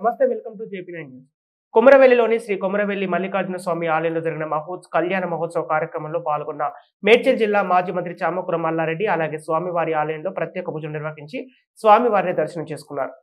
నమస్తే, welcome to JP9 news. కొమరవెల్లిలోని శ్రీ కొమరవెల్లి మల్లికార్జున స్వామి ఆలయంలో జరిగిన కళ్యాణ మహోత్సవ కార్యక్రమంలో పాల్గొన్న మేడ్చల్ జిల్లా మాజీ మంత్రి చామకూర మల్లారెడ్డి అలాగే స్వామివారి ఆలయంలో ప్రత్యేక పూజలు నిర్వహించి స్వామివారిని దర్శనం చేసుకున్నారు.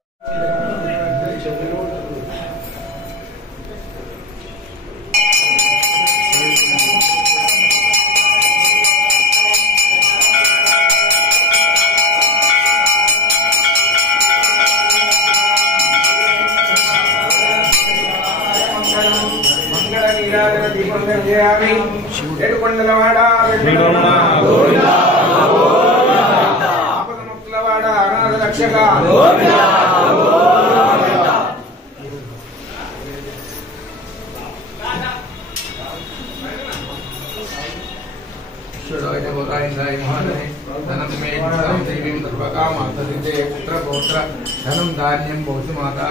धनम धान्यम बहु माता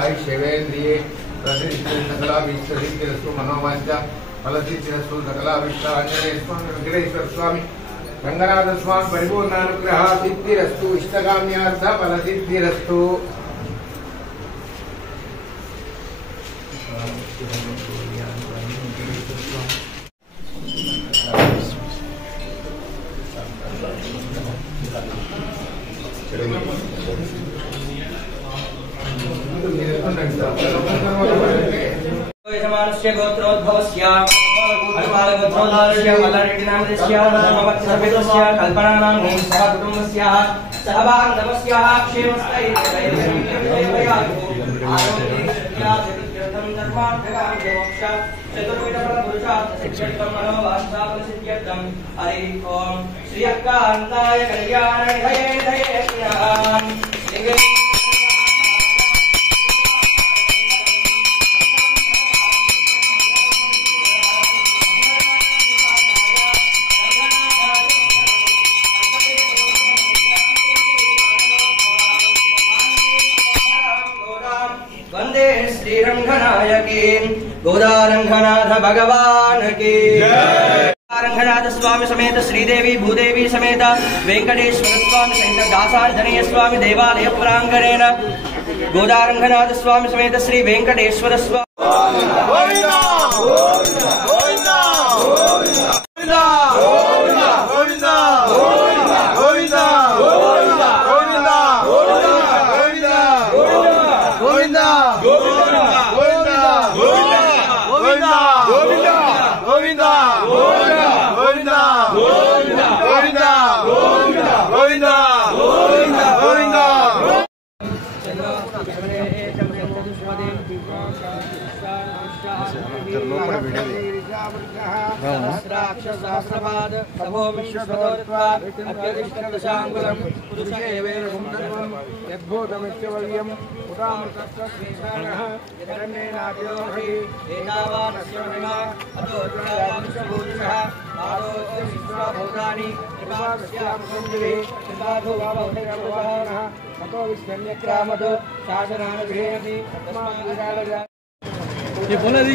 आयुष्यवेन्द्रिये सकलाभीष्टसिद्धिरस्तु मनोवांच फलसिद्धिरस्तु सकलाभीष्टांजनेश्वर स्वामी रंगनाथ स्वामी परिपूर्णानुग्रह सिद्धिरस्तु इष्टकाम्यार्थ फलसिद्धिरस्तु. गोत्रोद्भवस्य गोत्रोद्भवस्य मल्लारेड्डी नामधेस्य सर्वभक्तसमेतस्य कल्पनानां सहकुटुम्बस्य सहबान्धवस्य क्षेमस्थैर्यं धर्मार्थकां मोक्ष चतुर्विधफलपुरुषार्थसिद्ध्यर्थं मनोवाञ्छाफलसिद्ध्यर्थं हरि ओम श्री अक्कान्ताय कल्याणनिधये वंदे श्रीरंगनायकी गोदारंगनाथ भगवान की रंगनाथ स्वामी समेत श्रीदेवी भूदेवी समेत वेंकटेश्वर स्वामी सहित दासांजनेय स्वामी देवालय प्रांगणेन गोदारंगनाथ स्वामी समेत श्री वेंकटेश्वर स्वामी ये बोला दी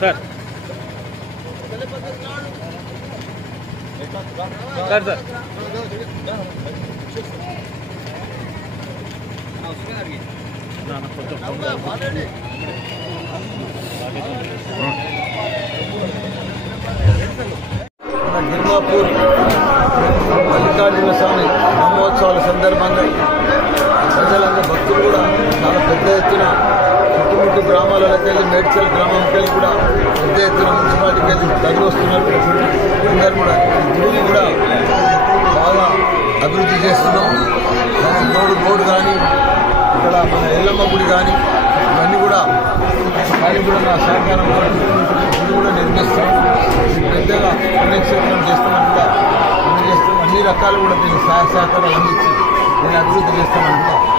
सर सर గిర్మాపూర్ మల్లికార్జున స్వామి బ్రహ్మోత్సవాల సందర్భంగా ప్రజలందరూ భక్తులు కూడా చాలా పెద్ద ఎత్తున చుట్టుముట్టు గ్రామాలకు వెళ్ళి మేడ్చల్ గ్రామానికి వెళ్ళి కూడా పెద్ద ఎత్తున మున్సిపాలిటీకి వెళ్ళి తగిలి వస్తున్నారు. అందరూ కూడా గుడిని కూడా బాగా అభివృద్ధి చేస్తున్నాం. రోడ్డు కానీ ఇక్కడ మన ఎల్లమ్మ గుడి కానీ ఇవన్నీ కూడా దానికి కూడా నా సహకారం గుడి కూడా నిర్మిస్తాం. పెద్దగా పుణ్యక్షేత్రం చేస్తామని కూడా అన్ని రకాలు కూడా దీన్ని సహాయ సహకారాలు అందించి దీన్ని అభివృద్ధి చేస్తామని కూడా